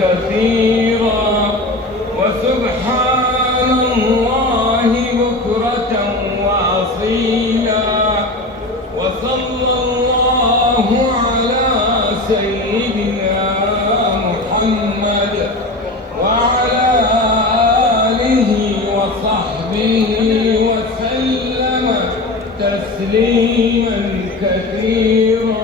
كثيرا وسبحان الله بكرة وأصيلا وصلى الله على سيدنا محمد وعلى آله وصحبه وسلم تسليما كثيرا.